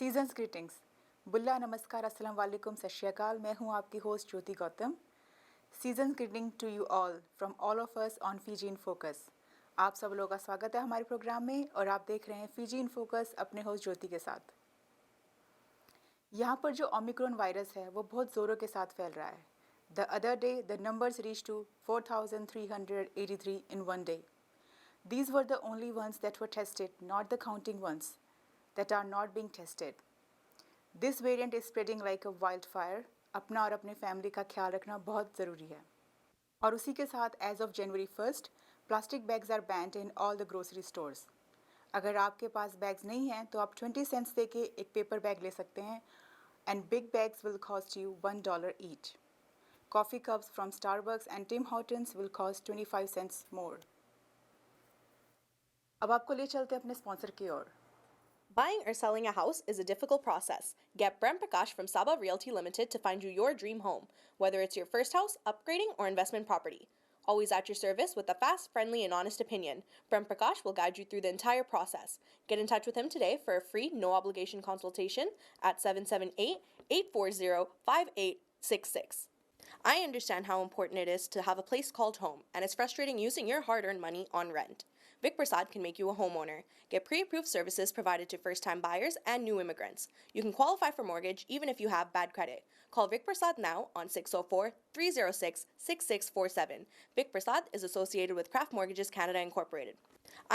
Seasons greetings. बुल्ला नमस्कार, अस्सलाम वालेकुम, सत श्री अकाल। मैं हूं आपकी host Jyoti Gautam. Seasons greeting to you all from all of us on Fiji in focus. आप सब लोगों का स्वागत है हमारे प्रोग्राम में और आप देख रहे हैं फीजी इन फोकस अपने होस्ट ज्योति के साथ। यहाँ पर जो ओमिक्रॉन वायरस है वो बहुत ज़ोरों के साथ फैल रहा है। The other day the numbers reach to 4,383 in one day. These were the only ones that were tested, not the counting ones that are not being tested. This variant is spreading like a wildfire. अपना और अपने family का ख्याल रखना बहुत ज़रूरी है। और उसी के साथ as of January 1 plastic bags are banned in all the grocery stores. अगर आपके पास बैग्स नहीं हैं तो आप 20 सेंट्स दे के एक पेपर बैग ले सकते हैं and big bags will cost you $1 each. Coffee cups from Starbucks and Tim Hortons will cost 25 cents more. अब आपको ले चलते हैं अपने स्पॉन्सर की ओर। Buying or selling a house is a difficult process. Get Prem Prakash from Saba Realty Limited to find you your dream home, whether it's your first house, upgrading, or investment property. Always at your service with a fast, friendly, and honest opinion, Prem Prakash will guide you through the entire process. Get in touch with him today for a free, no obligation consultation at 778-840-5866. I understand how important it is to have a place called home, and it's frustrating using your hard-earned money on rent. Vic Prasad can make you a homeowner. Get pre-approved services provided to first-time buyers and new immigrants. You can qualify for mortgage even if you have bad credit. Call Vic Prasad now on 604-306-6647. Vic Prasad is associated with Craft Mortgages Canada Incorporated.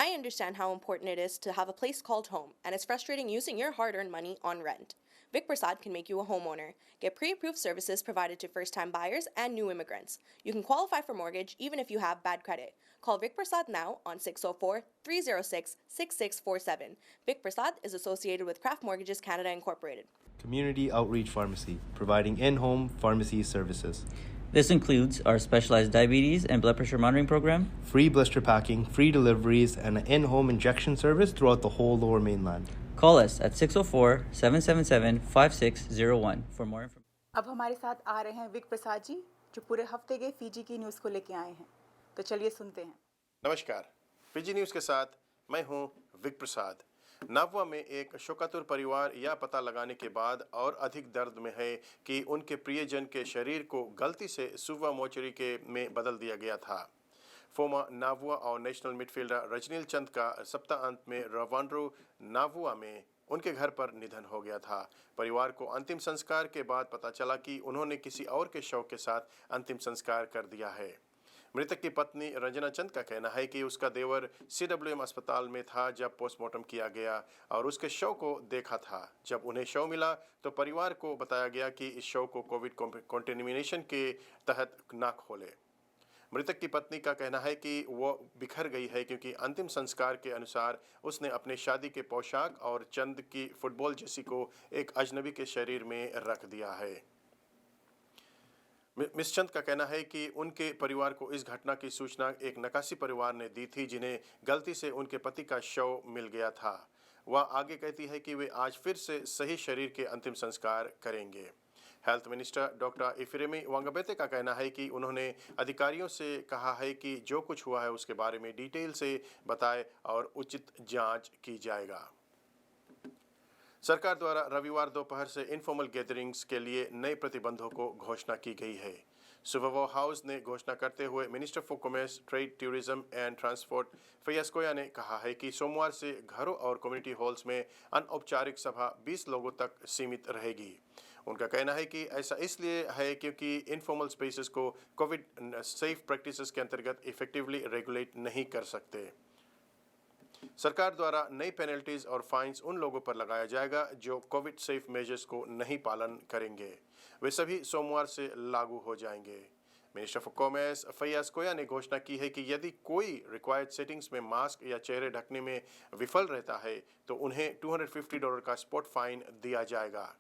I understand how important it is to have a place called home, and it's frustrating using your hard-earned money on rent. Vic Prasad can make you a homeowner. Get pre-approved services provided to first-time buyers and new immigrants. You can qualify for mortgage even if you have bad credit. Call Vic Prasad now on 604-306-6647. Vic Prasad is associated with Craft Mortgages Canada Incorporated. Community Outreach Pharmacy, providing in-home pharmacy services. This includes our specialized diabetes and blood pressure monitoring program, Free blister packing, free deliveries, and an in-home injection service throughout the whole Lower Mainland. Call us at 604-777-5601 for more information. अब हमारे साथ आ रहे हैं Wick Prasad ji जो पूरे हफ्ते के Fiji की न्यूज़ को लेके आए हैं। तो चलिए सुनते हैं। नमस्कार, फीजी न्यूज़ के साथ मैं हूं विक प्रसाद। नाववा में एक शोकातुर परिवार यह पता लगाने के बाद और अधिक दर्द में है कि उनके प्रियजन के शरीर को गलती से सुवा मोचरी के में बदल दिया गया था। फोमा नावुआ और नेशनल मिडफील्डर रजनील चंद का सप्ताहांत में रवांड्रो नावुआ में उनके घर पर निधन हो गया था। परिवार को अंतिम संस्कार के बाद पता चला कि उन्होंने किसी और के शव के साथ अंतिम संस्कार कर दिया है। मृतक की पत्नी रंजना चंद का कहना है कि उसका देवर CWM अस्पताल में था जब पोस्टमार्टम किया गया और उसके शव को देखा था। जब उन्हें शव मिला तो परिवार को बताया गया कि इस शव को कोविड कंटेमिनेशन के तहत ना खोले। मृतक की पत्नी का कहना है कि वो बिखर गई है क्योंकि अंतिम संस्कार के अनुसार उसने अपने शादी के पोशाक और चंद की फुटबॉल जर्सी को एक अजनबी के शरीर में रख दिया है। मिस चंद का कहना है कि उनके परिवार को इस घटना की सूचना एक नकासी परिवार ने दी थी जिन्हें गलती से उनके पति का शव मिल गया था। वह आगे कहती है कि वे आज फिर से सही शरीर के अंतिम संस्कार करेंगे। हेल्थ मिनिस्टर डॉक्टर इफिरेमी वांगबेते का कहना है कि उन्होंने अधिकारियों से कहा है कि जो कुछ हुआ है उसके बारे में डिटेल से बताए और उचित जांच की जाएगा। सरकार द्वारा रविवार दोपहर से इनफॉर्मल गैदरिंग्स के लिए नए प्रतिबंधों को घोषणा की गई है। सुववो हाउस ने घोषणा करते हुए minister for commerce, trade, tourism and transport Fayaz Koya ने कहा है कि सोमवार से घरों और कम्युनिटी हॉल्स में अनौपचारिक सभा 20 लोगों तक सीमित रहेगी। उनका कहना है कि ऐसा इसलिए है क्योंकि इनफॉर्मल स्पेसेस को कोविड सेफ प्रैक्टिसेस के अंतर्गत इफेक्टिवली रेगुलेट नहीं कर सकते। सरकार द्वारा नई पेनल्टीज और फाइन्स उन लोगों पर लगाया जाएगा जो कोविड सेफ मेजर्स को नहीं पालन करेंगे। वे सभी सोमवार से लागू हो जाएंगे। Minister for commerce Faiyaz Koya ने घोषणा की है कि यदि कोई रिक्वायर्ड सेटिंग्स में मास्क या चेहरे ढकने में विफल रहता है तो उन्हें $250 का स्पॉट फाइन दिया जाएगा।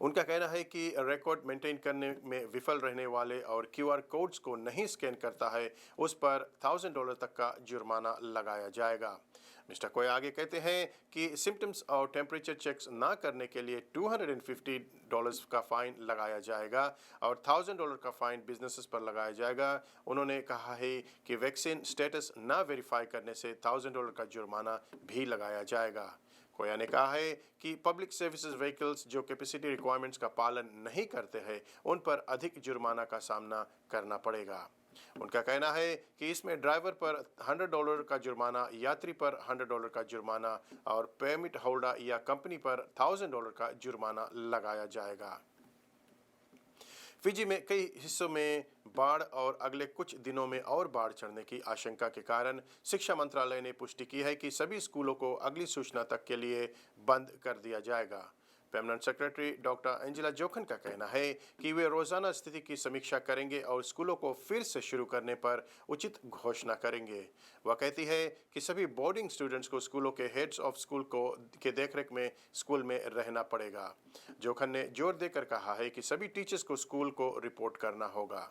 उनका कहना है कि रिकॉर्ड मेंटेन करने में विफल रहने वाले और QR कोड्स को नहीं स्कैन करता है उस पर $1000 तक का जुर्माना लगाया जाएगा। मिस्टर कोया आगे कहते हैं कि सिम्टम्स और टेम्परेचर चेक्स ना करने के लिए $250 का फाइन लगाया जाएगा और $1000 का फाइन बिजनेसेस पर लगाया जाएगा। उन्होंने कहा है कि वैक्सीन स्टेटस ना वेरीफाई करने से $1000 का जुर्माना भी लगाया जाएगा। कोया ने कहा है कि पब्लिक सर्विसेज व्हीकल्स जो कैपेसिटी रिक्वायरमेंट्स का पालन नहीं करते हैं उन पर अधिक जुर्माना का सामना करना पड़ेगा। उनका कहना है कि इसमें ड्राइवर पर $100 का जुर्माना, यात्री पर $100 का जुर्माना और परमिट होल्डर या कंपनी पर $1000 का जुर्माना लगाया जाएगा। फिजी में कई हिस्सों में बाढ़ और अगले कुछ दिनों में और बाढ़ चढ़ने की आशंका के कारण शिक्षा मंत्रालय ने पुष्टि की है कि सभी स्कूलों को अगली सूचना तक के लिए बंद कर दिया जाएगा। Permanent secretary doctor Angela Jokhan का कहना है कि वे रोजाना स्थिति की समीक्षा करेंगे और स्कूलों को फिर से शुरू करने पर उचित घोषणा करेंगे। वह कहती है कि सभी बोर्डिंग स्टूडेंट्स को स्कूलों के हेड्स ऑफ स्कूल के देखरेख में स्कूल में रहना पड़ेगा। जोखन ने जोर देकर कहा है कि सभी टीचर्स को स्कूल को रिपोर्ट करना होगा।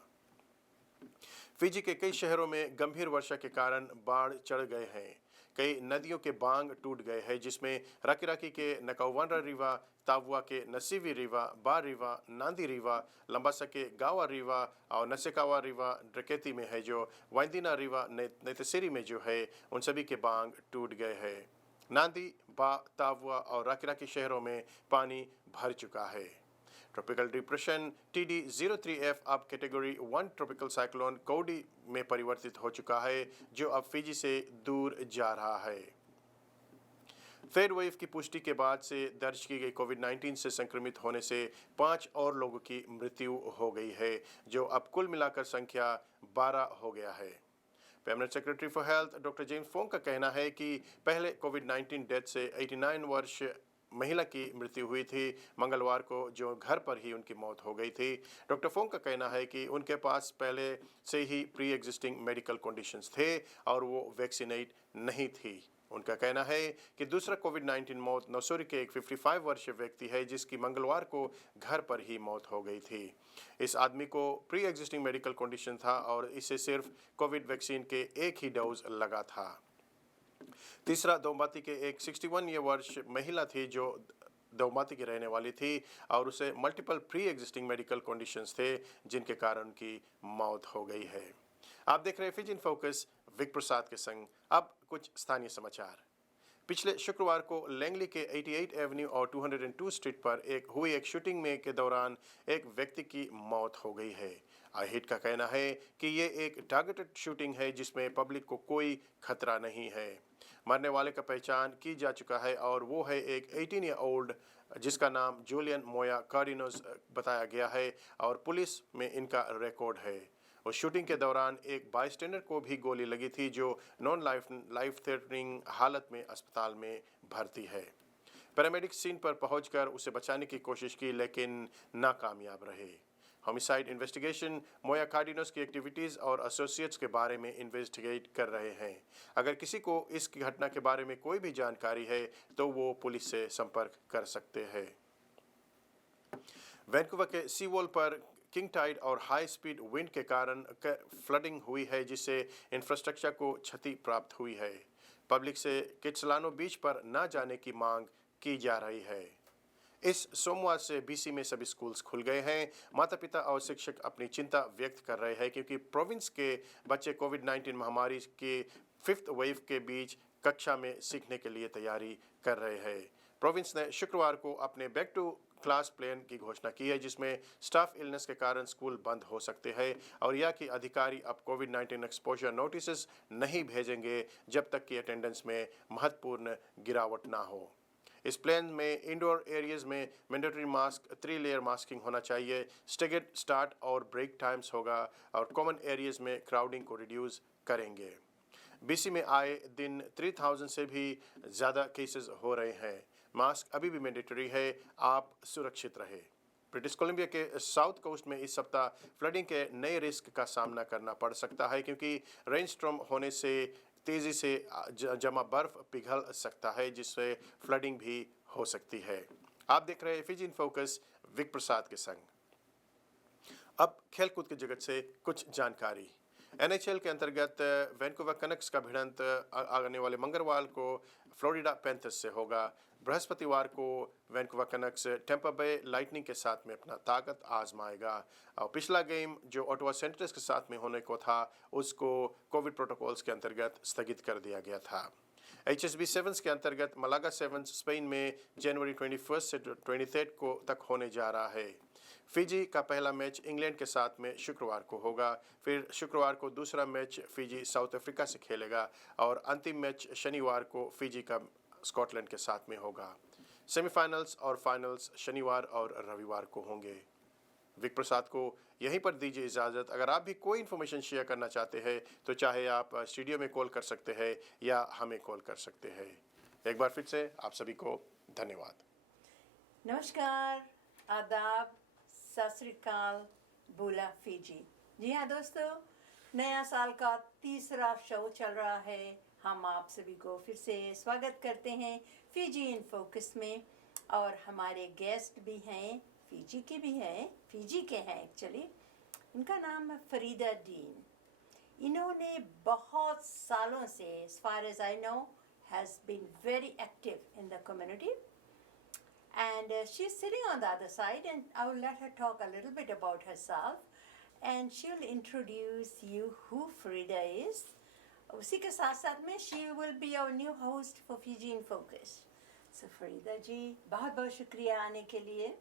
फिजी के कई शहरों में गंभीर वर्षा के कारण बाढ़ चढ़ गए हैं। कई नदियों के बांध टूट गए हैं, जिसमें राकी के नकावानरा रिवा, तावुआ के नसीवी रिवा, बा रिवा, नांदी रिवा, लंबासा के गावा रिवा और नसेकावा रिवा ड्रकेती में है, जो वाइंदिना रिवा नेतसेरी में जो है उन सभी के बांध टूट गए हैं। नांदी, बा, तावुआ और राकी शहरों में पानी भर चुका है। ट्रॉपिकल डिप्रेशन TD03F अब कैटेगरी 1 ट्रॉपिकल साइक्लोन कोडी में परिवर्तित हो चुका है, जो अब फिजी से दूर जा रहा है। थर्ड वेव की पुष्टि के बाद से दर्ज की गई कोविड-19 से संक्रमित होने से 5 और लोगों की मृत्यु हो गई है, जो अब कुल मिलाकर संख्या 12 हो गया है। Permanent secretary for health doctor James Fong का कहना है कि पहले कोविड-19 डेथ से 89 वर्ष महिला की मृत्यु हुई थी मंगलवार को, जो घर पर ही उनकी मौत हो गई थी। डॉक्टर फोंग का कहना है कि उनके पास पहले से ही प्री एग्जिस्टिंग मेडिकल कंडीशंस थे और वो वैक्सीनेट नहीं थी। उनका कहना है कि दूसरा कोविड-19 मौत नौसोरी के एक 55 वर्षीय व्यक्ति है, जिसकी मंगलवार को घर पर ही मौत हो गई थी। इस आदमी को प्री एग्जिस्टिंग मेडिकल कंडीशन था और इसे सिर्फ कोविड वैक्सीन के एक ही डोज लगा था। तीसरा दोमाती के एक 61 वर्ष महिला थी, जो दोमाती की रहने वाली थी और उसे multiple pre existing medical conditions थे, जिनके कारण उनकी मौत हो गई है। आप देख रहे हैं फिजी इन फोकस विक प्रसाद के संग। अब कुछ स्थानीय समाचार। पिछले शुक्रवार को लैंगली के 88 एवेन्यू और 202 स्ट्रीट पर हुई एक शूटिंग में के दौरान एक व्यक्ति की मौत हो गई है। आहिट का कहना है कि ये एक टारगेटेड शूटिंग है, जिसमें पब्लिक को कोई खतरा नहीं है। मरने वाले का पहचान की जा चुका है और वो है एक 18 ईयर ओल्ड, जिसका नाम जूलियन मोया कार्डिनोस बताया गया है और पुलिस में इनका रिकॉर्ड है। उस शूटिंग के दौरान एक बाइस्टैंडर को भी गोली लगी थी, जो नॉन लाइफ थ्रेटनिंग हालत में अस्पताल में भर्ती है। पैरामेडिक्स सीन पर पहुंचकर उसे बचाने की कोशिश की, लेकिन नाकामयाब रहे। होमिसाइड इन्वेस्टिगेशन मोया कार्डिनोस की एक्टिविटीज़ और एसोसिएट्स के बारे में इन्वेस्टिगेट कर रहे हैं। अगर किसी को इस घटना के बारे में कोई भी जानकारी है तो वो पुलिस से संपर्क कर सकते हैं। वैंकूवर के सी वॉल पर किंग टाइड और हाई स्पीड विंड के कारण फ्लडिंग हुई है, जिससे इंफ्रास्ट्रक्चर को क्षति प्राप्त हुई है। पब्लिक से किट्सलानो बीच पर न जाने की मांग की जा रही है। इस सोमवार से BC में सभी स्कूल्स खुल गए हैं। माता पिता और शिक्षक अपनी चिंता व्यक्त कर रहे हैं, क्योंकि प्रोविंस के बच्चे कोविड-19 महामारी के 5th वेव के बीच कक्षा में सीखने के लिए तैयारी कर रहे हैं। प्रोविंस ने शुक्रवार को अपने बैक टू क्लास प्लान की घोषणा की है, जिसमें स्टाफ इलनेस के कारण स्कूल बंद हो सकते हैं और यह कि अधिकारी अब कोविड-19 एक्सपोजर नोटिस नहीं भेजेंगे जब तक कि अटेंडेंस में महत्वपूर्ण गिरावट ना हो। इस प्लान में इंडोर एरियाज में मैंडेटरी मास्क 3 लेयर मास्किंग होना चाहिए, स्टेगर्ड स्टार्ट और ब्रेक टाइम्स होगा और कॉमन एरियाज में क्राउडिंग को रिड्यूस करेंगे। BC में आए दिन 3000 से भी ज़्यादा केसेस हो रहे हैं। मास्क अभी भी मैंडेटरी है, आप सुरक्षित रहे। ब्रिटिश कोलंबिया के साउथ कोस्ट में इस सप्ताह फ्लडिंग के नए रिस्क का सामना करना पड़ सकता है, क्योंकि रेनस्टॉर्म होने से तेज़ी से जमा बर्फ पिघल सकता है, जिससे फ्लडिंग भी हो सकती है। आप देख रहे हैं फिजी इन फोकस विक प्रसाद के संग। अब खेलकूद के जगत से कुछ जानकारी। NHL के अंतर्गत वैंकूवर कैनक्स का भिड़ंत आने वाले मंगलवार को फ्लोरिडा पैंथर्स से होगा। बृहस्पतिवार को वैंकूवर कैनक्स टेम्पा बे लाइटनिंग के साथ में अपना ताकत आजमाएगा और पिछला गेम जो ओटावा सेनेटर्स के साथ में होने को था, उसको कोविड प्रोटोकॉल्स के अंतर्गत स्थगित कर दिया गया था। HSB सेवन्स के अंतर्गत मलागा सेवन्स स्पेन में जनवरी 21 से 23 को तक होने जा रहा है। फिजी का पहला मैच इंग्लैंड के साथ में शुक्रवार को होगा। फिर शुक्रवार को दूसरा मैच फिजी साउथ अफ्रीका से खेलेगा और अंतिम मैच शनिवार को फिजी का स्कॉटलैंड के साथ में होगा। सेमीफाइनल्स और फाइनल्स शनिवार और रविवार को होंगे। विक प्रसाद को यहीं पर दीजिए इजाज़त। अगर आप भी कोई इन्फॉर्मेशन शेयर करना चाहते हैं तो चाहे आप स्टूडियो में कॉल कर सकते हैं या हमें कॉल कर सकते हैं। एक बार फिर से आप सभी को धन्यवाद। नमस्कार, आदाब, सत श्री अकाल, बोला फिजी। जी हाँ दोस्तों, नया साल का तीसरा शो चल रहा है। हम आप सभी को फिर से स्वागत करते हैं फिजी इन फोकस में। और हमारे गेस्ट भी हैं, फिजी के भी हैं, फिजी के हैं एक्चुअली। इनका नाम है फरीदा डीन। इन्होंने बहुत सालों से, as far as I know, has been very active in the community. And she's sitting on the other side, and I will let her talk a little bit about herself, and she'll introduce you who Farida is. उसी के साथ साथ में she will be our new host for Fiji in Focus. So Farida जी, बहुत बहुत शुक्रिया आने के लिए।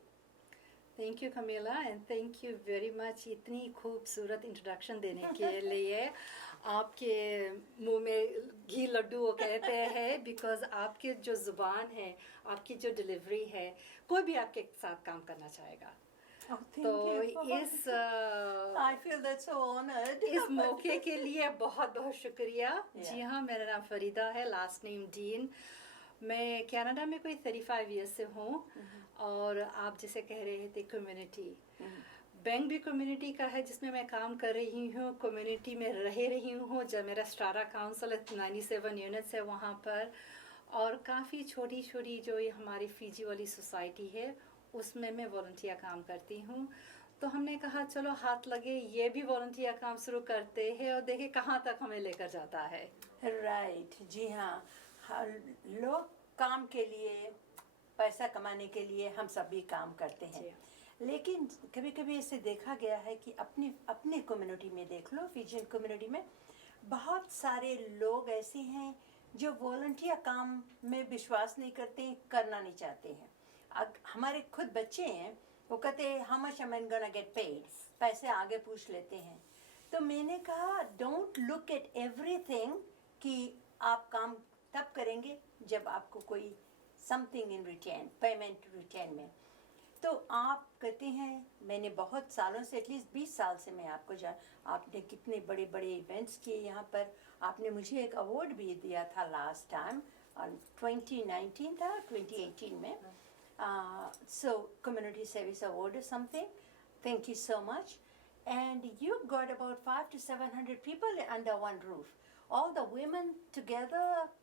Thank you Kamila and thank you very much इतनी खूबसूरत इंट्रोडक्शन देने के लिए। आपके मुंह में घी लड्डू वो कहते हैं बिकॉज आपके जो ज़ुबान है, आपकी जो डिलीवरी है, कोई भी आपके साथ काम करना चाहेगा। Oh, thank तो you. इस I feel that's so honored. इस मौके के लिए बहुत बहुत शुक्रिया। Yeah. जी हाँ, मेरा नाम फरीदा है, लास्ट नेम डीन। मैं कनाडा में कोई 35 ईयर्स से हूँ। और आप जैसे कह रहे थे कम्युनिटी, बैंक भी कम्युनिटी का है जिसमें मैं काम कर रही हूँ, कम्युनिटी में रह रही हूँ। जब मेरा स्टारा काउंसिल 97 यूनिट्स है वहाँ पर, और काफ़ी छोटी छोटी जो ये हमारी फिजी वाली सोसाइटी है उसमें मैं वॉलंटियर काम करती हूँ। तो हमने कहा चलो हाथ लगे, ये भी वॉलंटियर काम शुरू करते हैं और देखें कहाँ तक हमें लेकर जाता है। राइट, जी हाँ। लोग काम के लिए, पैसा कमाने के लिए हम सब भी काम करते हैं, लेकिन कभी कभी ऐसे देखा गया है कि अपने कम्युनिटी में देख लो, फिजियन कम्युनिटी में बहुत सारे लोग ऐसे हैं जो वॉलंटियर काम में विश्वास नहीं करते, करना नहीं चाहते हैं। हमारे खुद बच्चे हैं, वो कहते हैं how much I am gonna get paid, पैसे आगे पूछ लेते हैं। तो मैंने कहा डोंट लुक एट एवरीथिंग कि आप काम तब करेंगे जब आपको कोई something in return, payment return में। तो आप कहते हैं, मैंने बहुत सालों से, एटलीस्ट 20 साल से मैं आपको आपने कितने बड़े बड़े इवेंट्स किए यहाँ पर। आपने मुझे एक अवार्ड भी दिया था लास्ट टाइम, 2019 था, 2018 में। So community service award or something. Thank you so much. And you got about 500 to 700 people under one roof. All the women together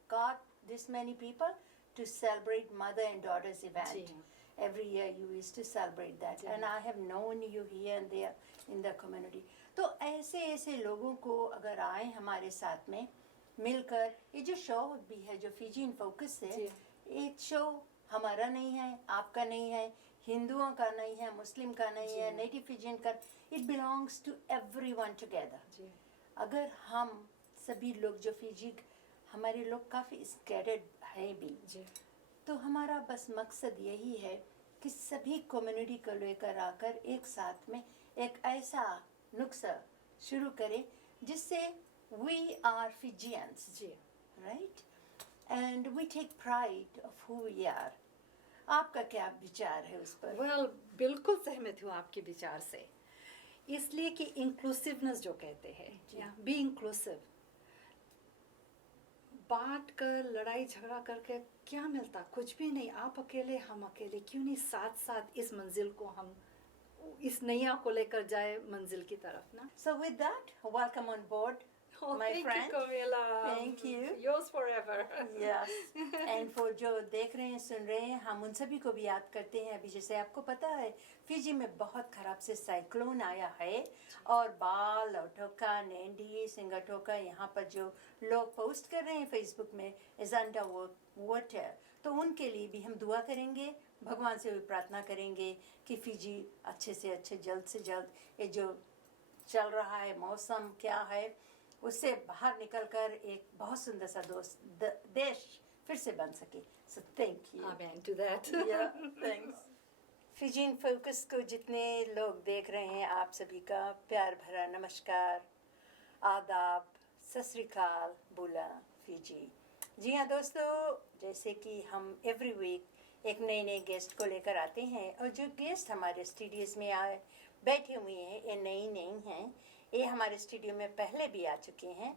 got this many people to celebrate mother and daughter's event. Every year you used to celebrate that. And I have known you here and there in the community. तो ऐसे ऐसे लोगों को अगर आए हमारे साथ में मिलकर, ये जो शो भी है जो फिजी इन फोकस है, एक शो हमारा नहीं है, आपका नहीं है, हिंदुओं का नहीं है, मुस्लिम का नहीं है, नेटिव फिजियन का, it belongs to everyone together. अगर हम सभी लोग जो फिजी, हमारे लोग काफ़ी स्कैटर्ड है भी, तो हमारा बस मकसद यही है कि सभी कम्युनिटी को लेकर आकर एक साथ में एक ऐसा नुस्खा शुरू करें जिससे we are Fijians, right, and we take pride of who we are. आपका क्या विचार है उस पर? Well, बिल्कुल सहमत हूँ आपके विचार से, इसलिए कि इंक्लूसिवनेस जो कहते हैं, बी इंक्लूसिव। बांट कर, लड़ाई झगड़ा करके क्या मिलता? कुछ भी नहीं। आप अकेले, हम अकेले, क्यों नहीं साथ साथ इस मंजिल को, हम इस नैया को लेकर जाए मंजिल की तरफ ना। So with that, welcome on board, my thank friend. you, Camila. Thank you. Yours forever. Yes. And for जो देख रहे हैं, सुन रहे हैं, हम उन सभी को भी याद करते हैं। अभी जैसे आपको पता है फिजी में बहुत खराब से साइक्लोन आया है, और बाल, ओटोका, नैंडी, सिंगाटोका, यहाँ पर जो लोग पोस्ट कर रहे हैं फेसबुक में इज अंडर वाटर, तो उनके लिए भी हम दुआ करेंगे, भगवान से भी प्रार्थना करेंगे कि फिजी अच्छे से अच्छे, जल्द से जल्द, ये जो चल रहा है मौसम क्या है, उससे बाहर निकलकर एक बहुत सुंदर सा देश फिर से बन सके. So thank you. Amen to that. Yeah, thanks. Fijian focus को जितने लोग देख रहे हैं, आप सभी का प्यार भरा नमस्कार, आदाब, सत श्री अकाल, बोला फिजी. जी हाँ दोस्तों, जैसे कि हम एवरी वीक एक नए गेस्ट को लेकर आते हैं, और जो गेस्ट हमारे स्टूडियोज़ में आए बैठे हुए हैं, ये नई नहीं हैं. ये हमारे स्टूडियो में पहले भी आ चुके हैं,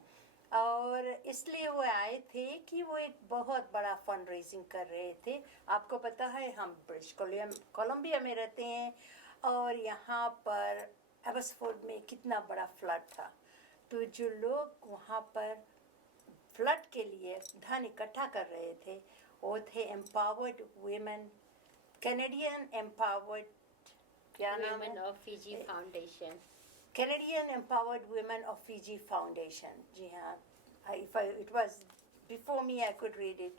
और इसलिए वो आए थे कि वो एक बहुत बड़ा फंड रेजिंग कर रहे थे. आपको पता है हम ब्रिटिश कोलंबिया में रहते हैं, और यहाँ पर एबसफोर्ड में कितना बड़ा फ्लड था. तो जो लोग वहाँ पर फ्लड के लिए धन इकट्ठा कर रहे थे, वो थे एम्पावर्ड वुमेन, कैनेडियन एम्पावर्ड, क्या नाम Women है, of Fiji Foundation. Canadian empowered women of Fiji foundation. जी हाँ, it was before me, I could read it.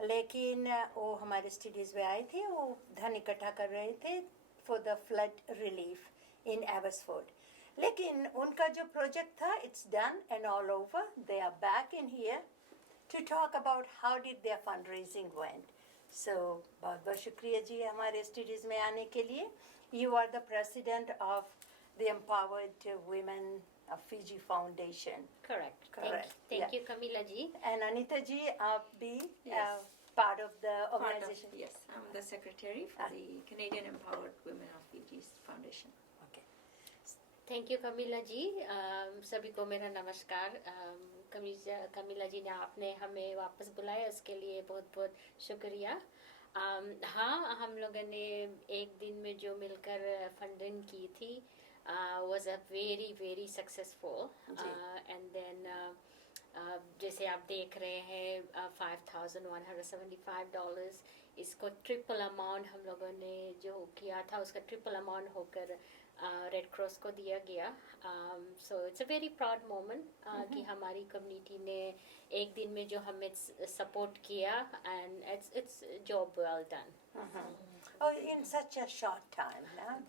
लेकिन वो हमारे स्टडीज़ में आए थे, वो धन इकट्ठा कर रहे थे for the flood relief in Abbotsford. लेकिन उनका जो प्रोजेक्ट था, it's done and all over. They are back in here to talk about how did their fund raising went. So बहुत बहुत शुक्रिया जी हमारे स्टडीज़ में आने के लिए. You are the president of the Empowered Women of Fiji Foundation. Correct. Correct, Thank yeah. you, Camila ji. And Anita ji, आप भी Yes. part of the Part of- organization. yes, I'm the secretary for the Canadian Empowered Women of Fiji's Foundation. Okay. Thank you, Camila ji. सभी को मेरा नमस्कार. कमिला जी ने आपने हमें वापस बुलाया, उसके लिए बहुत बहुत शुक्रिया. हाँ, हम लोगों ने एक दिन में जो मिलकर फंडिंग की थी was a very successful. And then जैसे आप देख रहे हैं $5,175, इसको ट्रिपल अमाउंट हम लोगों ने जो किया था, उसका ट्रिपल अमाउंट होकर रेड क्रॉस को दिया गया. So it's a very proud moment कि हमारी कम्युनिटी ने एक दिन में जो हमें सपोर्ट किया, and it's job well done. और इन सच अ शॉर्ट टाइम ना.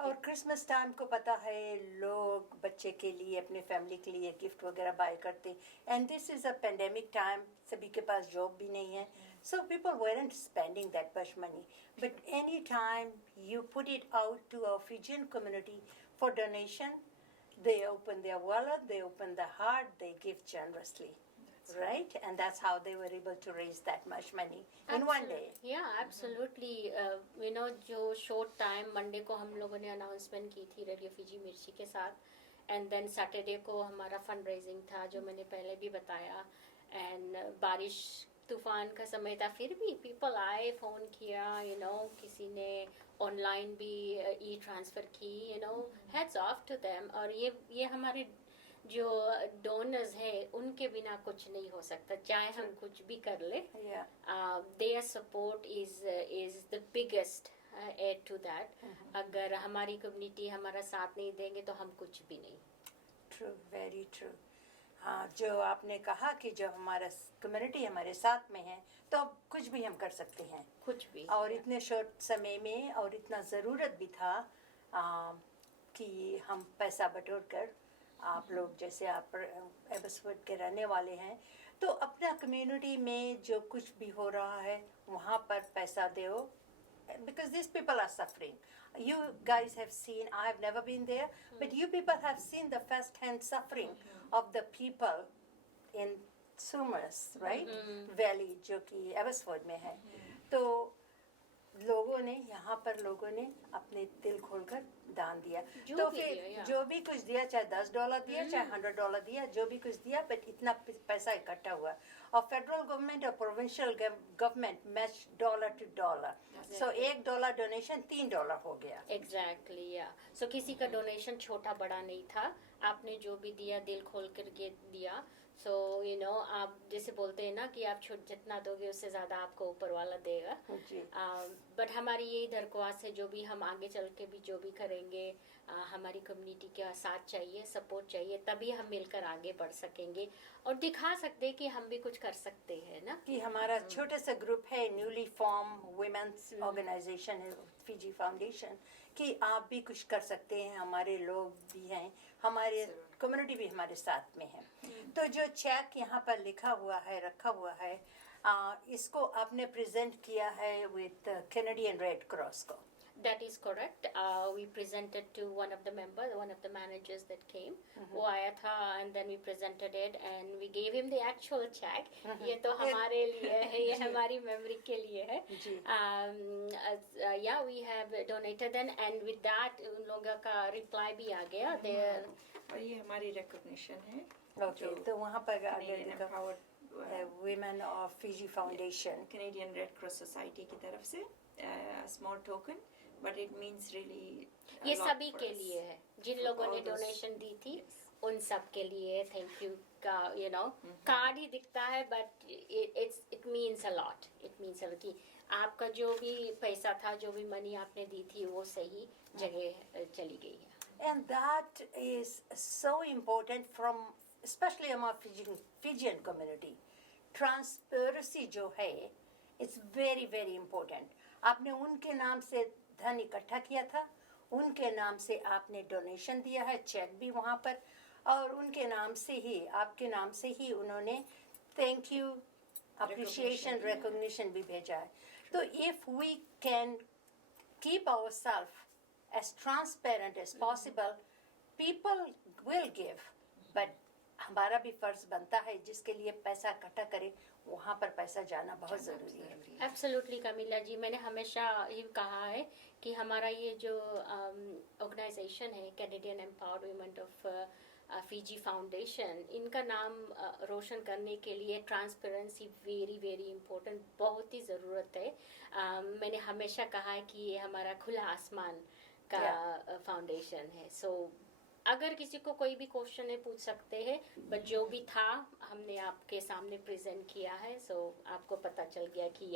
और क्रिसमस टाइम को पता है, लोग बच्चे के लिए, अपने फैमिली के लिए गिफ्ट वगैरह बाय करते. And this is a pandemic time, सभी के पास जॉब भी नहीं है. So people weren't spending that much money. But any time you put it out to a Fijian community for donation, they open their wallet, they open their heart, they give generously. Right? And that's how they were able to raise that much money in one day. Yeah, absolutely. You know, जो short time Monday को हम लोगों ने announcement की थी radio Fiji मिर्ची के साथ, and then Saturday को हमारा फंड रेजिंग था, जो मैंने पहले भी बताया. And बारिश तूफान का समय था, फिर भी पीपल आए, फ़ोन किया, यू नो, किसी ने ऑनलाइन भी ई ट्रांसफ़र की, you know, hats off to them. और ये हमारे जो डोनर्स हैं, उनके बिना कुछ नहीं हो सकता, चाहे हम कुछ भी कर ले. Their support is the biggest aid to that. अगर हमारी कम्युनिटी हमारा साथ नहीं देंगे तो हम कुछ भी नहीं. True, very true. हाँ, जो आपने कहा कि जो हमारा कम्युनिटी हमारे साथ में है, तो अब कुछ भी हम कर सकते हैं, कुछ भी. और इतने शॉर्ट समय में, और इतना ज़रूरत भी था कि हम पैसा बटोर कर, आप लोग जैसे आप एबसफोर्ड के रहने वाले हैं, तो अपना कम्युनिटी में जो कुछ भी हो रहा है वहाँ पर पैसा दो, because these people are suffering. You guys have seen, I have never been there, but you people have seen the first-hand suffering of the people in Sumas, right? Valley, जो कि एबसफोर्ड में है. तो लोगों ने, यहाँ पर लोगों ने अपने दिल खोलकर दान दिया. तो फिर जो भी कुछ दिया, चाहे $10 दिया, चाहे $100 दिया, जो भी कुछ दिया, बट इतना पैसा इकट्ठा हुआ. और फेडरल गवर्नमेंट और provincial government match $1 to $1. So $1 donation $3 हो गया. एग्जैक्टली, या. सो किसी का डोनेशन छोटा बड़ा नहीं था, आपने जो भी दिया दिल खोल करके दिया. सो यू नो, आप जैसे बोलते हैं ना कि आप जितना दोगे उससे ज़्यादा आपको ऊपर वाला देगा. बट हमारी यही दरख्वास्त है, जो भी हम आगे चल के भी जो भी करेंगे, हमारी कम्युनिटी का साथ चाहिए, सपोर्ट चाहिए, तभी हम मिलकर आगे बढ़ सकेंगे और दिखा सकते हैं कि हम भी कुछ कर सकते हैं ना. कि हमारा छोटा सा ग्रुप है, न्यूली फॉर्म वुमेन्स ऑर्गेनाइजेशन है फिजी फाउंडेशन, कि आप भी कुछ कर सकते हैं. हमारे लोग भी हैं, हमारे कम्युनिटी भी हमारे साथ में है। तो जो चेक यहाँ पर लिखा हुआ है, रखा हुआ है, इसको आपने प्रेजेंट किया है विद कैनेडियन रेड क्रॉस को। That is correct. We presented to one of the managers that came. वो आया था and then we presented it and we gave him the actual check. ये तो हमारे लिए है, ये हमारी memory के लिए है. Yeah, we have donated and with that उन लोगों का reply भी आ गया. और ये हमारी recognition है. Okay, तो वहाँ पर Canadian Empowered Women of Fiji Foundation, Canadian Red Cross Society की तरफ से a small token, but it means really a ये lot सभी for के us. लिए है जिन For लोगों all ने those- डोनेशन दी थी Yes. उन सब के लिए थैंक यू का कार्ड ही दिखता है but it means a lot कि आपका जो भी पैसा था जो भी मनी आपने दी थी वो सही जगह चली गई है and that is so important from especially among Fijian community. Transparency जो है it's very very important. आपने उनके नाम से धन इकट्ठा किया था, उनके नाम से आपने डोनेशन दिया है, चेक भी वहाँ पर, और उनके नाम से ही, आपके नाम से ही उन्होंने थैंक यू अप्रिशिएशन रिकॉग्निशन भी भेजा है. तो if we can keep ourselves as transparent as possible, people will give, but हमारा भी फर्ज बनता है जिसके लिए पैसा इकट्ठा करे वहाँ पर पैसा जाना बहुत ज़रूरी है. एब्सोल्युटली कमिला जी, मैंने हमेशा ये कहा है कि हमारा ये जो ऑर्गेनाइजेशन है Canadian empowered women of Fiji foundation, इनका नाम रोशन करने के लिए ट्रांसपेरेंसी वेरी वेरी इम्पोर्टेंट, बहुत ही ज़रूरत है. मैंने हमेशा कहा है कि ये हमारा खुला आसमान का फाउंडेशन है. सो अगर किसी को कोई भी क्वेश्चन है पूछ सकते हैं, बट जो भी था हमने आपके सामने प्रेजेंट किया है. सो आपको पता चल गया कि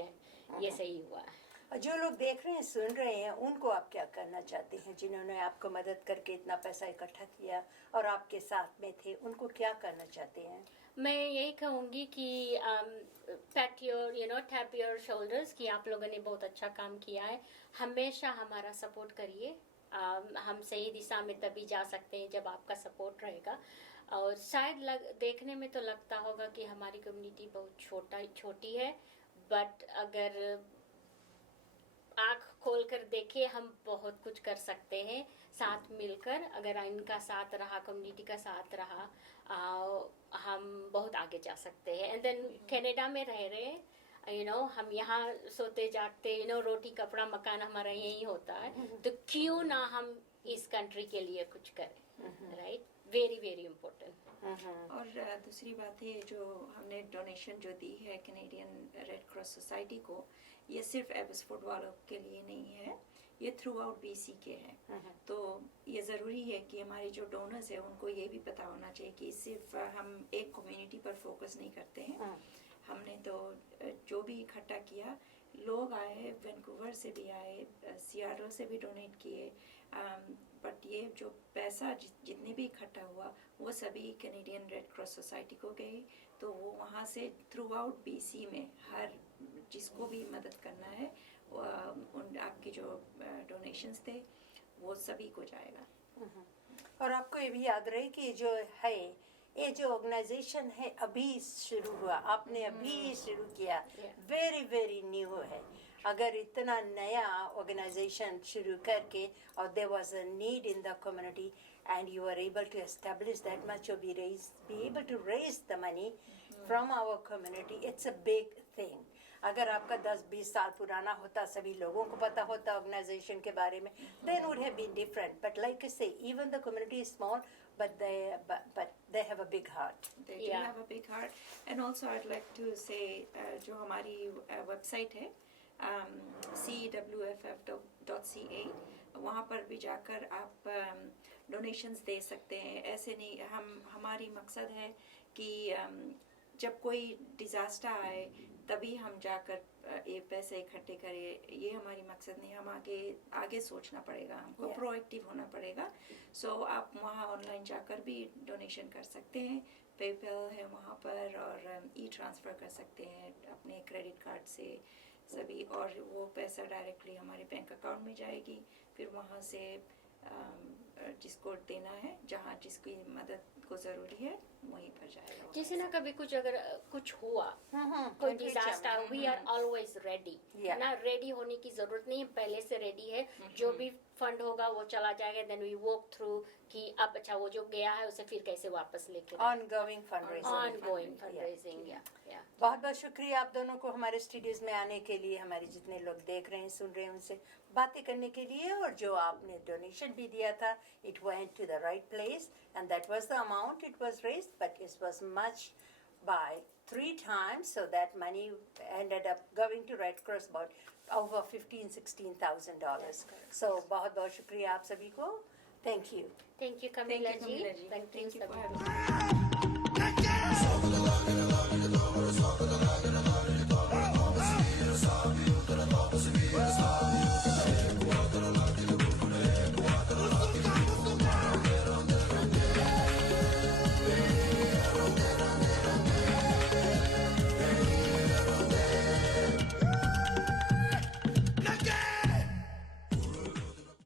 ये सही हुआ है. और जो लोग देख रहे हैं, सुन रहे हैं, उनको आप क्या करना चाहते हैं जिन्होंने आपको मदद करके इतना पैसा इकट्ठा किया और आपके साथ में थे, उनको क्या करना चाहते हैं? मैं यही कहूँगी कि PAT your tap your shoulders कि आप लोगों ने बहुत अच्छा काम किया है. हमेशा हमारा सपोर्ट करिए. हम सही दिशा में तभी जा सकते हैं जब आपका सपोर्ट रहेगा. और शायद देखने में तो लगता होगा कि हमारी कम्युनिटी बहुत छोटी है, बट अगर आँख खोल कर देखे हम बहुत कुछ कर सकते हैं साथ मिलकर. अगर इनका साथ रहा, कम्युनिटी का साथ रहा, हम बहुत आगे जा सकते हैं. एंड देन कनाडा में रह रहे हैं, हम यहाँ सोते जागते, रोटी कपड़ा मकान हमारा यही होता है, तो क्यों ना हम इस कंट्री के लिए कुछ करें. Right, very very important. और दूसरी बात है, जो हमने डोनेशन जो दी है कैनेडियन रेड क्रॉस सोसाइटी को, ये सिर्फ एबसफोर्ड वालों के लिए नहीं है, ये थ्रू आउट BC के हैं. तो ये ज़रूरी है कि हमारे जो डोनर्स हैं उनको ये भी पता होना चाहिए कि सिर्फ हम एक कम्युनिटी पर फोकस नहीं करते हैं. हमने तो जो भी इकट्ठा किया, लोग आए, वैंकूवर से भी आए, सियाटल से भी डोनेट किए, बट ये जो पैसा जितने भी इकट्ठा हुआ वो सभी कैनेडियन रेड क्रॉस सोसाइटी को गए. तो वो वहाँ से थ्रू आउट BC में हर जिसको भी मदद करना है, उन आपके जो डोनेशंस थे वो सभी को जाएगा. और आपको ये भी याद रहे कि जो है, ये जो ऑर्गेनाइजेशन है अभी शुरू हुआ, आपने अभी शुरू किया, वेरी वेरी न्यू है. अगर इतना नया ऑर्गेनाइजेशन शुरू करके और there was a need in the community and you are able to establish that much or be able to raise the money from our community, it's a big thing. अगर आपका 10-20 साल पुराना होता, सभी लोगों को पता होता ऑर्गेनाइजेशन के बारे में, then would have been different. But like I say, even the community is small, but they have a big heart. They do have a big heart. And also I'd like to say, जो हमारी website है cwff.ca, वहाँ पर भी जाकर आप donations दे सकते हैं. ऐसे नहीं, हमारी मकसद है कि जब कोई डिज़ास्टर आए तभी हम जाकर ये पैसे इकट्ठे करें, ये हमारी मकसद नहीं. हम आगे सोचना पड़ेगा, हमको प्रोएक्टिव होना पड़ेगा. सो आप वहाँ ऑनलाइन जाकर भी डोनेशन कर सकते हैं. पेपैल है वहाँ पर, और ट्रांसफ़र कर सकते हैं अपने क्रेडिट कार्ड से सभी, और वो पैसा डायरेक्टली हमारे बैंक अकाउंट में जाएगी. फिर वहाँ से जिसको देना है, जहाँ जिसकी मदद को ज़रूरी है वहीं पर जाएगा वो जैसे पैसा। ना कभी कुछ अगर कुछ हुआ कोई in future डिजास्टर, में, we are always ready Yeah. ना, रेडी होने की जरूरत नहीं है, पहले से रेडी है, जो भी फंड होगा वो चला जाएगा, देन वी वॉक थ्रू कि अब अच्छा वो जो गया है उसे फिर कैसे वापस लेके ongoing fundraising. Ongoing Yeah. Fundraising या बहुत बहुत शुक्रिया आप दोनों को हमारे स्टूडियोज में आने के लिए, हमारे जितने लोग देख रहे हैं सुन रहे हैं उनसे बातें करने के लिए, और जो आपने डोनेशन भी दिया था, it went to the right place and that was the amount it was raised, but it was much by 3 times, so that money ended up going to Red Cross about over $15,000-16,000. So बहुत बहुत शुक्रिया आप सभी को. Thank you. Thank you Kamila ji, Thank you, thank यू for सभी having me.